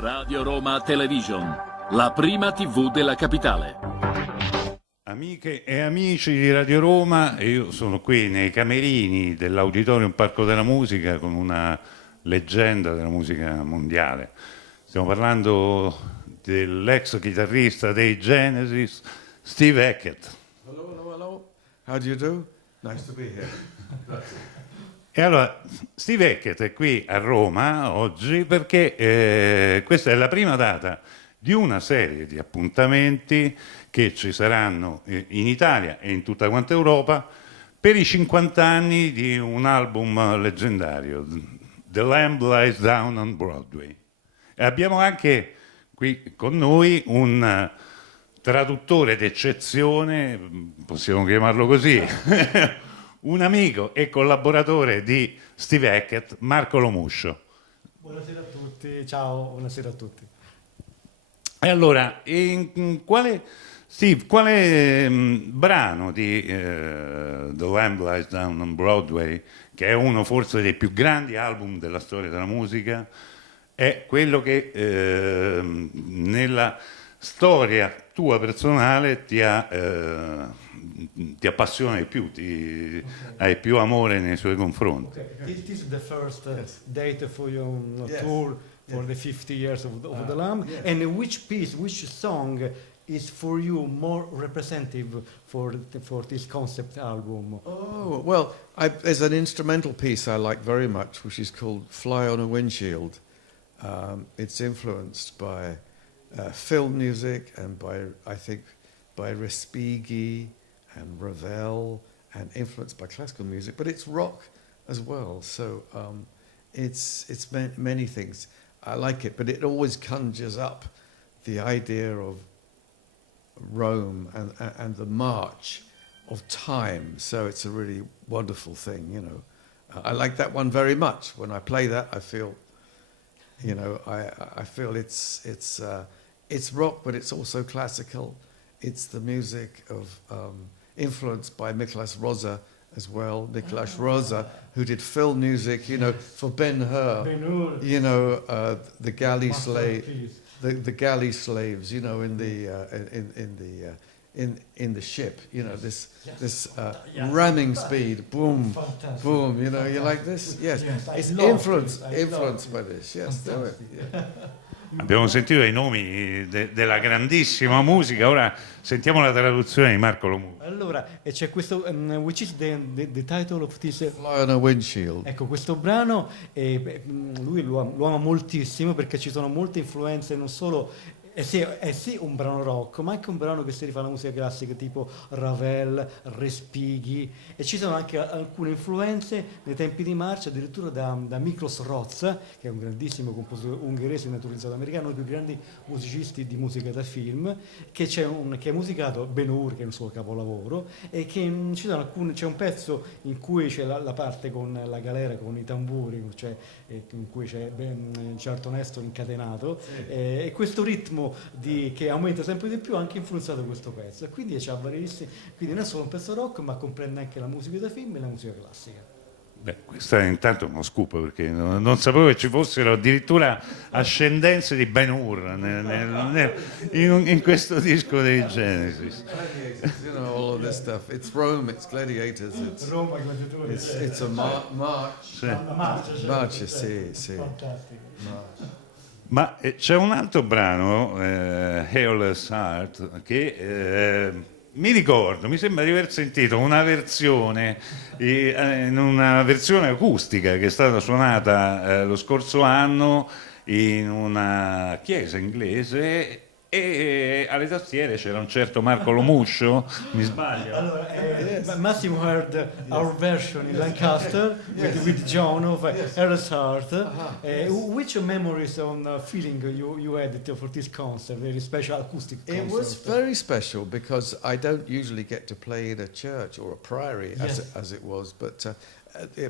Radio Roma Television, la prima TV della capitale. Amiche e amici di Radio Roma, io sono qui nei camerini dell'Auditorium Parco della Musica con una leggenda della musica mondiale. Stiamo parlando dell'ex chitarrista dei Genesis, Steve Hackett. Hello. How do you do? Nice to be here. E allora, Steve Hackett è qui a Roma oggi perché questa è la prima data di una serie di appuntamenti che ci saranno in Italia e in tutta quanta Europa per i 50 anni di un album leggendario, The Lamb Lies Down on Broadway. E abbiamo anche qui con noi un traduttore d'eccezione, possiamo chiamarlo così, un amico e collaboratore di Steve Hackett, Marco Lomuscio. Buonasera a tutti, ciao, buonasera a tutti. E allora, quale brano di The Lamb Lies Down on Broadway, che è uno forse dei più grandi album della storia della musica, è quello che nella storia tua personale ti appassiona di più, hai più amore nei suoi confronti? Okay. This is the first date for your tour for the 50 years of the Lamb. Yes. And which song is for you more representative for this concept album? Oh, well, there's an instrumental piece I like very much, which is called Fly on a Windshield. It's influenced by film music and I think by Respighi and Ravel, and influenced by classical music, but it's rock as well. So it's many things. I like it, but it always conjures up the idea of Rome and the march of time. So it's a really wonderful thing, you know. I like that one very much. When I play that, I feel, you know, I feel it's rock, but it's also classical. It's the music of influenced by Miklas Rosa as well. Miklas Rosa, who did film music, you know, for Ben-Hur. Ben-Hur. You know, the galley slave, the galley slaves, you know, in the ship, you know, this ramming speed, boom, Fantastic. boom. You know, you like this? Yes, it's influenced by this. Yes, do it. Yeah. Abbiamo sentito i nomi della grandissima musica, ora sentiamo la traduzione di Marco Lomuscio. Allora, e c'è questo, which is the title of this... Fly on a Windshield. Ecco, questo brano, lui lo ama moltissimo perché ci sono molte influenze, non solo... È sì un brano rock, ma anche un brano che si rifà alla musica classica tipo Ravel, Respighi, e ci sono anche alcune influenze nei tempi di marcia addirittura da Miklos Rozsa, che è un grandissimo compositore ungherese naturalizzato americano, uno dei più grandi musicisti di musica da film, che ha musicato Ben-Hur, che è un suo capolavoro, e che c'è un pezzo in cui c'è la parte con la galera, con i tamburi, cioè in cui c'è Charlton Heston incatenato, e questo ritmo che aumenta sempre di più ha anche influenzato questo pezzo, e quindi c'ha variissimi, quindi non è solo un pezzo rock, ma comprende anche la musica da film e la musica classica. Beh, questo è intanto uno scoop, perché non sapevo che ci fossero addirittura ascendenze di Ben-Hur in questo disco dei Genesis. You know, all of this stuff. It's Rome, it's gladiators, Roma, gladiatori, it's a march. Sì. March, sì. Fantastico. March. Ma c'è un altro brano, Hairless Heart, che mi ricordo, mi sembra di aver sentito una versione, in una versione acustica che è stata suonata lo scorso anno in una chiesa inglese, e alle tastiere c'era un certo Marco Lomuscio, mi sbaglio? Allora, Massimo heard our version in Lancaster with John of Hairless Heart. Which memories on feeling you had for this concert, very special acoustic concert? It was very special because I don't usually get to play in a church or a priory as it was, but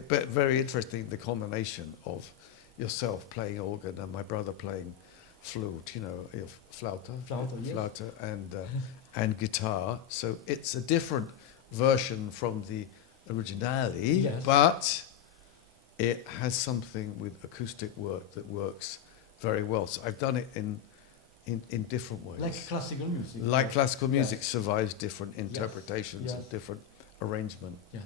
very interesting, the combination of yourself playing organ and my brother playing flute, you know, flauta, and guitar. So it's a different version from the originale, but it has something with acoustic work that works very well. So I've done it in different ways. Like classical music. Like classical music Yes. survives different interpretations Yes. and different arrangement. Yes.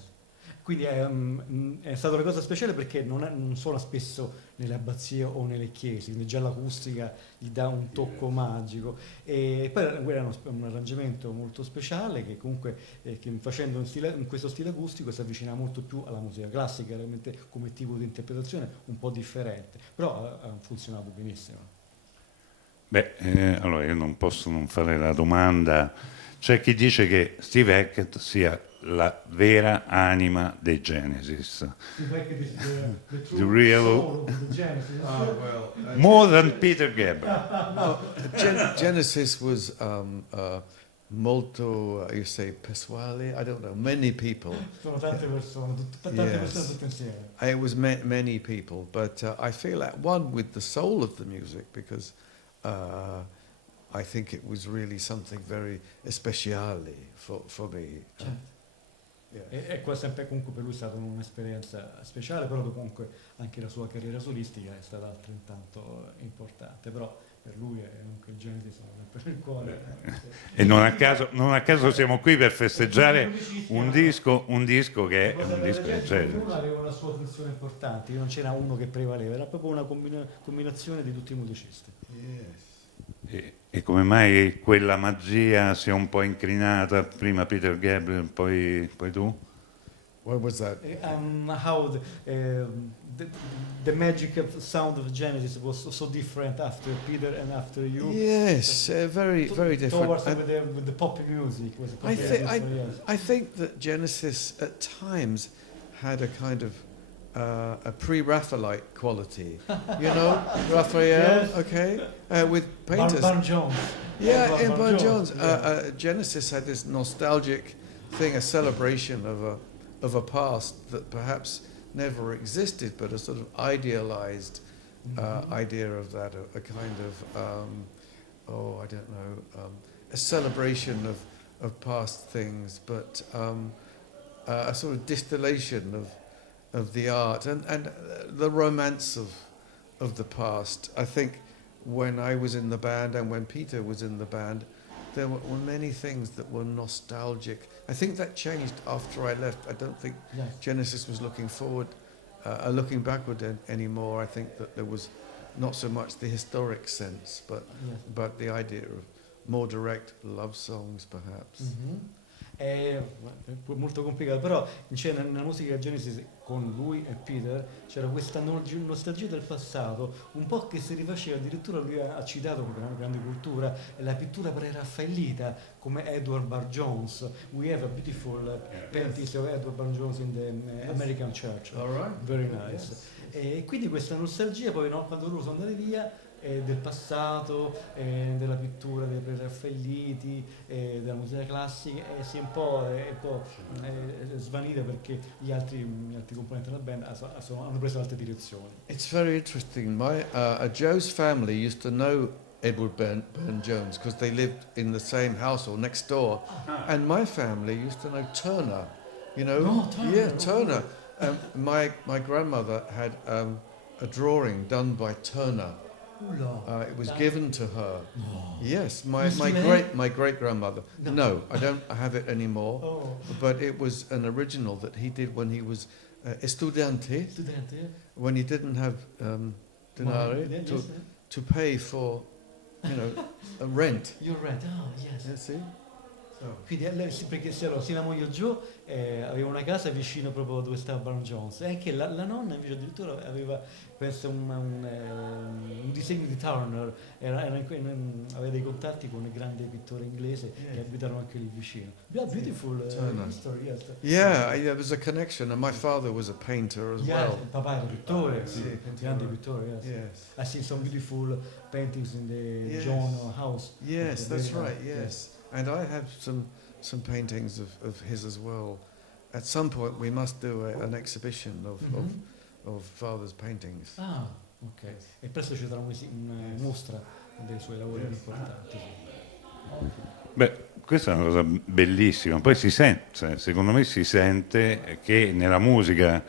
Quindi è stata una cosa speciale perché non suona spesso nelle abbazie o nelle chiese, quindi già l'acustica gli dà un tocco magico. E poi era un arrangiamento molto speciale che comunque che facendo in questo stile acustico si avvicina molto più alla musica classica, realmente come tipo di interpretazione un po' differente, però ha funzionato benissimo. Beh, allora io non posso non fare la domanda. C'è chi dice che Steve Hackett sia la vera anima dei Genesis. The real- More than Peter Gabriel. No, Genesis was molto, you say, persuale? I don't know, many people. Sono tante persone, tante Yes. persone tutte insieme. It was many people, but I feel at one with the soul of the music because I think it was really something very speciale for me. Certo. Yeah. E qua sempre comunque per lui è stata un'esperienza speciale, però comunque anche la sua carriera solistica è stata altrettanto importante, però per lui è comunque il Genesis per il cuore. E non a caso siamo qui per festeggiare un disco che è un disco di Genesis. Ognuno aveva una sua funzione importante, non c'era uno che prevaleva, era proprio una combinazione di tutti i musicisti. Yes. E come mai quella magia si è un po' incrinata, prima Peter Gabriel, poi tu? What was that? How the magic of sound of Genesis was so different after Peter and after you. Yes, very different. Towards And with the pop music was a I, completely thi- different, yes. I think that Genesis at times had a kind of a pre-Raphaelite quality, you know, Raphael, Yes. okay, with painters. Barn Jones. Yeah, Edward in Burne Burne Jones, yeah. Genesis had this nostalgic thing, a celebration of a past that perhaps never existed, but a sort of idealized idea of that, a kind of, I don't know, a celebration of past things, but a sort of distillation of the art and the romance of the past. I think when I was in the band and when Peter was in the band, there were many things that were nostalgic. I think that changed after I left. I don't think Yes. Genesis was looking forward, looking backward anymore. I think that there was not so much the historic sense, Yes. but the idea of more direct love songs, perhaps. Mhm. È molto complicato, però nella musica Genesis con lui e Peter c'era questa nostalgia del passato, un po' che si rifaceva, addirittura lui ha citato con grande cultura la pittura pre-raffaellita come Edward Burne Jones. We have a beautiful painting of Edward Burne Jones in the American Church. All right. Very nice. E quindi questa nostalgia poi quando loro sono andati via del passato, della pittura dei preraffaelliti, della musica classica, si è un po' svanita perché gli altri componenti della band hanno preso altre direzioni. It's very interesting. Joe's family used to know Edward Burne Jones because they lived in the same house or next door, and my family used to know Turner. You know, No, Turner. yeah, Turner. My grandmother had a drawing done by Turner. It was given to her. No. Yes, my You still have it? great grandmother. No. No, I don't have it anymore. Oh, But it was an original that he did when he was estudiante, studente? when he didn't have denari Yes, to pay for, you know, a rent. you're right. Oh, yes. You see? So, Quindi sì, perché sia la moglie Joe aveva una casa vicino proprio dove stava Burne Jones, e anche la nonna invece addirittura aveva, penso, un disegno di Turner, aveva dei contatti con il grande pittore inglese che abitavano anche lì vicino. Beautiful Turner. history, yes. yeah, there was a connection, and my father was a painter as Yeah, well. il papà era pittore, Sì, sì, grande pittore, yes. Yes. I see some beautiful paintings in the Yes. John house. Yes, Very that's nice, right. Yes, and I have some paintings of his as well. At some point, we must do an exhibition Mhm. of father's paintings. Ah, ok. E presto ci sarà una mostra dei suoi lavori più importanti. Sì. Beh, questa è una cosa bellissima. Poi si sente, secondo me si sente che nella musica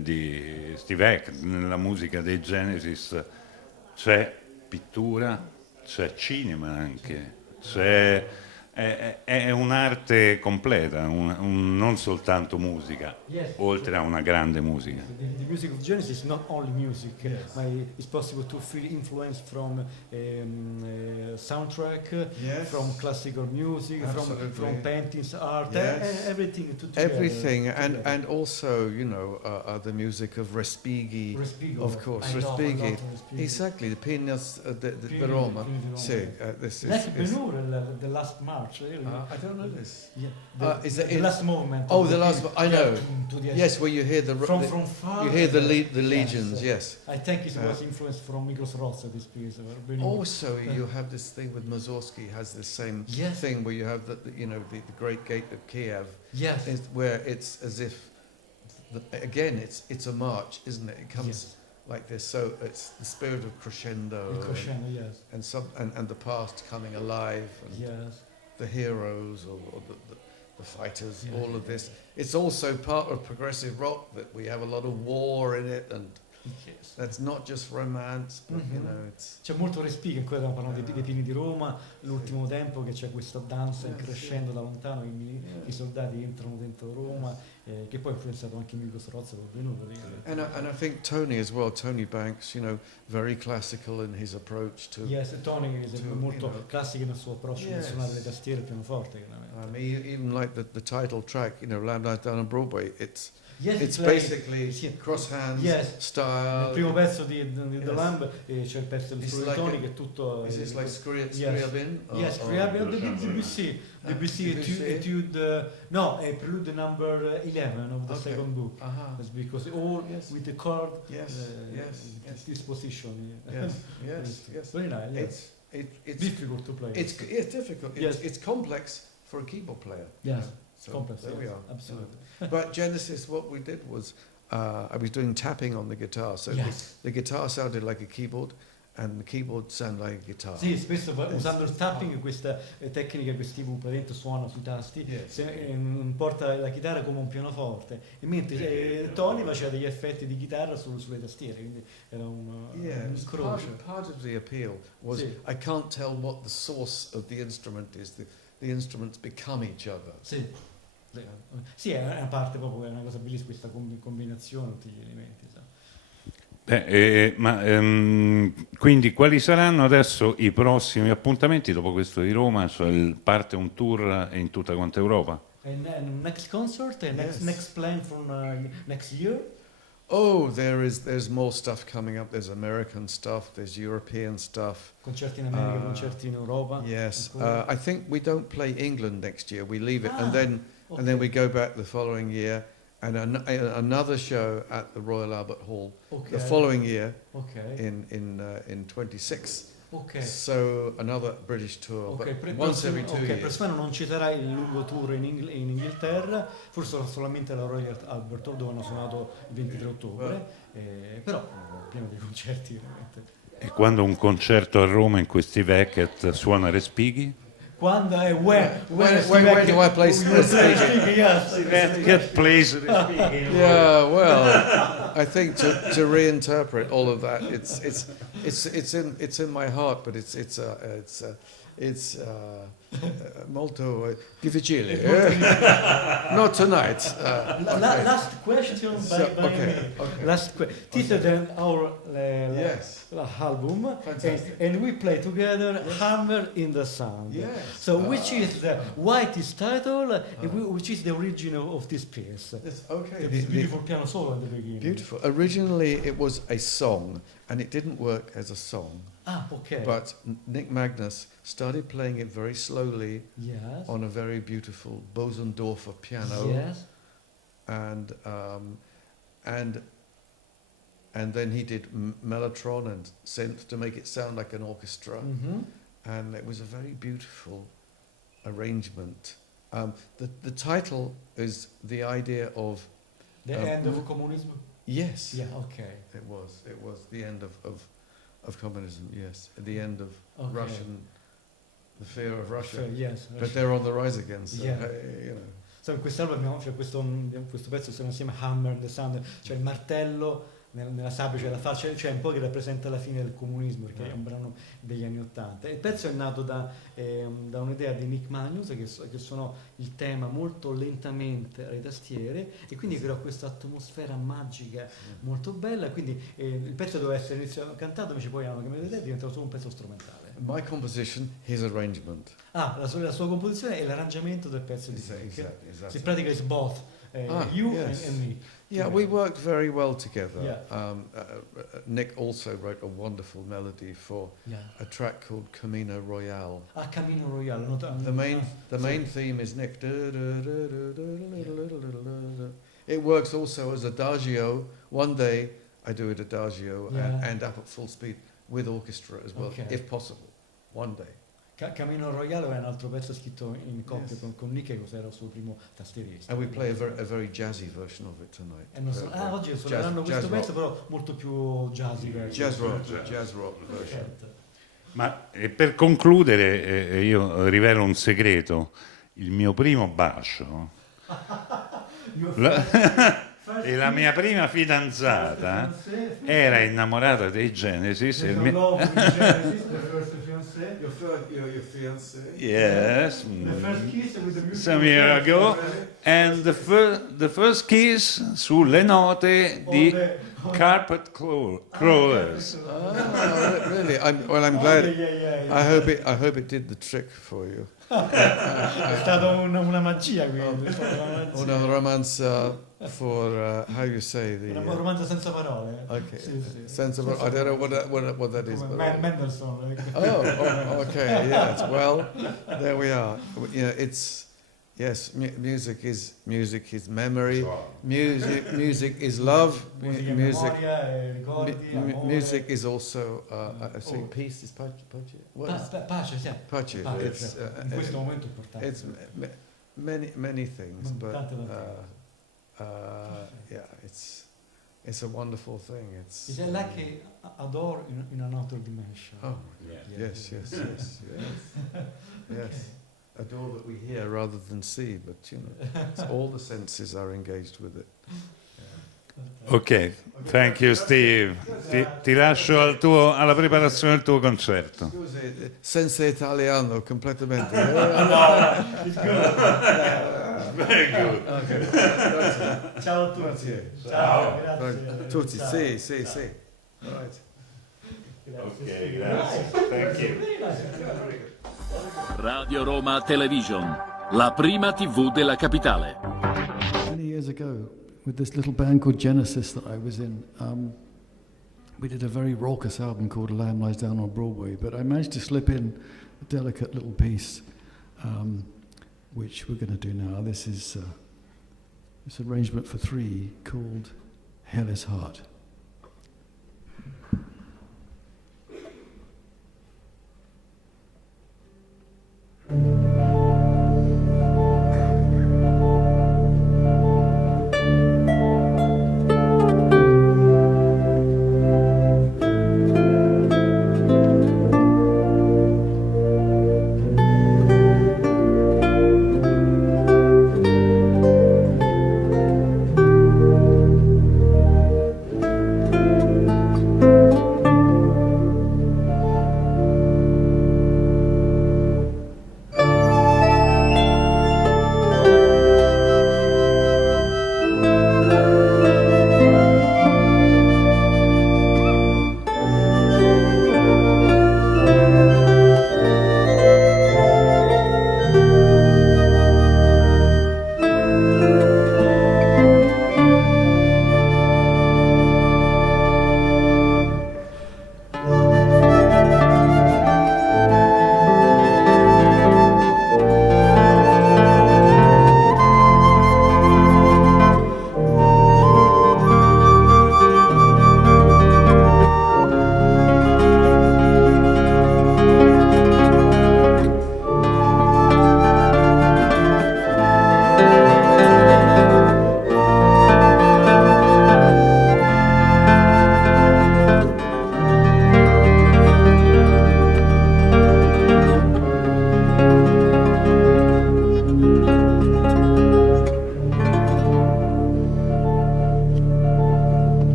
di Steve Hackett, nella musica dei Genesis, c'è pittura, c'è cinema anche, è un'arte completa, non soltanto musica, Yes. oltre a una grande musica. The music of Genesis is not only music, but it's possible to feel influence from soundtrack, Yes. from classical music, Absolutely. from paintings, art, Yes. everything together. Everything, together. and also, you know, the music of Respighi, Respighi, of course, I love a Respighi. lot of Respighi. Exactly, the Pinas de Primi- Roma. primi di Roma. Sì, this Like is. Benur, the last march, really. I don't know this. Yeah, is it the in- last movement. Oh, of the last. I know. To the Yes, where you hear the from far. you hear the legions. Yes. I think it was influenced from Miklos Rozza, this piece. Also, you have this thing with Mussorgsky has the same Yes. thing where you have the Great Gate of Kiev, Yes. where it's as if, again, it's a march, isn't it? It comes Yes. like this. So it's the spirit of crescendo, Il crescendo, yes. and the past coming alive, and Yes. the heroes or the fighters, Yeah. all of this. It's also part of progressive rock that we have a lot of war in it, and Yes. that's not just romance, but you Mhm. know, it's C'è molto respiro, in quello parlando dei Pini di Roma, l'ultimo tempo che c'è questa danza in Sì. crescendo da lontano, i soldati entrano dentro Roma, che poi ha influenzato anche Miklos Rozza col venuto. and I think Tony as well, Tony Banks, you know, very classical in his approach to. Yes, Tony è to, molto you know, classico nel suo approccio nel Yes. suonare le tastiere e il pianoforte. chiaramente. Even like the title track, you know, Lamb Lies Down on Broadway. It's Yes, basically sì. cross hands Yes. style. Nel primo pezzo di Yes. The Lamb c'è il pezzo It's di like Tony a- che è tutto... Is this like Yes. Scriabin? Yes, Scriabin, Debussy. Debussy, Debussy. etude, no, prelude number 11 of the Okay. second book. Uh-huh. That's because all Yes. with the chord, Yes, yes. this position. Yes, yes. Very nice. Yes. It's Difficult to play. it's difficult. Yes. It's complex for a keyboard player. Yes. So Complex. there we yes, are. Absolutely. But Genesis, what we did was I was doing tapping on the guitar, so Yes. the guitar sounded like a keyboard, and the keyboard sounded like a guitar. Sì, spesso usando il tapping, questa tecnica che Steve praticamente suona sui tasti, Yes. porta la chitarra come un pianoforte, e mentre Tony faceva degli effetti di chitarra sulle tastiere, quindi era un Yeah, incrocio. part of the appeal was Sì. I can't tell what the source of the instrument is. The instruments become each other. Sì. Sì, è una parte proprio, è una cosa bellissima questa combinazione, tutti gli elementi. Sa. Quindi quali saranno adesso i prossimi appuntamenti dopo questo di Roma? Cioè parte un tour in tutta quanta Europa? And next concert, and Yes. next plan for next year? Oh, there's more stuff coming up. There's American stuff. There's European stuff. Concerti in America, concerti in Europa? Yes, ancora? I think we don't play England next year. We leave it, Ah, and then okay. we go back the following year, and another show at the Royal Albert Hall Okay. the following year Ok, in 26. ok. So another British tour, Ok, but once every 2 ok, years. prossimo anno non ci sarà il lungo tour in Inghilterra, forse solamente la Royal Albert Hall dove hanno suonato il 23 ottobre, però pieno di concerti veramente. E quando un concerto a Roma in questi Beckett suona Respighi? Quando è Where do I play Respighi? Yes. Beckett plays Respighi. Yeah, well, I think to reinterpret all of that, it's in my heart, but it's molto difficile. Not tonight. Last question by okay, me. okay. Last question. This is then our Yes. album, Fantastic. and we play together Hammer in the Sand. Yes. So which is the whitest title, and which is the origin of this piece? It's okay. The beautiful piano solo at the beginning. Beautiful. Originally, it was a song, and it didn't work as a song. Ah, okay. But Nick Magnus started playing it very slowly yes. on a very beautiful Bosendorfer piano, Yes. and then he did mellotron and synth to make it sound like an orchestra, Mm-hmm. and it was a very beautiful arrangement. The title is the idea of The end of communism. yes. Yeah. Okay. It was the end of communism. Yes, the end of Okay. the fear of Russia. So, yes. But they're on the rise again. So Yeah. you know. So in quest'album abbiamo, c'è questo pezzo che si chiama insieme Hammer in the Sand, cioè il martello nella sabbia c'è la faccia, cioè un po' che rappresenta la fine del comunismo, perché è un brano degli anni '80. Il pezzo è nato da un'idea di Nick Magnus che suonò il tema molto lentamente alle tastiere e quindi creò questa atmosfera magica molto bella, quindi il pezzo doveva essere iniziato cantato, invece poi hanno cambiato idea e è diventato solo un pezzo strumentale. My composition, his arrangement. La sua composizione e l'arrangiamento del pezzo di Nick. Exactly. Si pratica is both you yes. and me. Yeah, we worked very well together. Yeah. Nick also wrote a wonderful melody for a track called Camino Royale. Camino Royale. The main theme is Nick. It works also as adagio. One day I do it adagio and up at full speed with orchestra as well, if possible. One day. Camino Royale è un altro pezzo scritto in coppia con Nick, che era il suo primo tastierista. And we play a very jazzy version of it tonight. Oggi suoneranno questo pezzo, però molto più jazzy. Jazz rock version. Ma per concludere, io rivelo un segreto. Il mio primo bacio e la mia prima fidanzata era innamorata dei Genesis. Your fiancé. Yes, The first kiss with the music some year ago, and the first kiss sulle note di Carpet Crawlers. Really? I'm glad. I hope it did the trick for you. È stata una magia, quindi. Una romanza for how you say the. Una romanza senza parole. Okay. Sì. Senza I don't know what that is. Mendelssohn. Oh, okay. Yes. Well, there we are. You know, it's yes. Music is memory. Music is love. Music is also I say peace is pace. Pace, sì. Pace. It's in questo momento importante. it's many things, but Tante. yeah, it's a wonderful thing. It's Is it like adore in another dimension? oh yes. Adore that we hear rather than see, but you know, all the senses are engaged with it. Ok, thank you Steve. Ti lascio alla preparazione del tuo concerto. Scusi, senza italiano completamente. Very good. Okay. Ciao a tutti. Grazie. Ciao, grazie. Tutti, sì. Right. Ok, grazie. Thank you. Radio Roma Television, la prima TV della capitale. Many years ago, with this little band called Genesis that I was in, we did a very raucous album called A Lamb Lies Down on Broadway, but I managed to slip in a delicate little piece, which we're going to do now. This is this arrangement for three called Hell is Heart.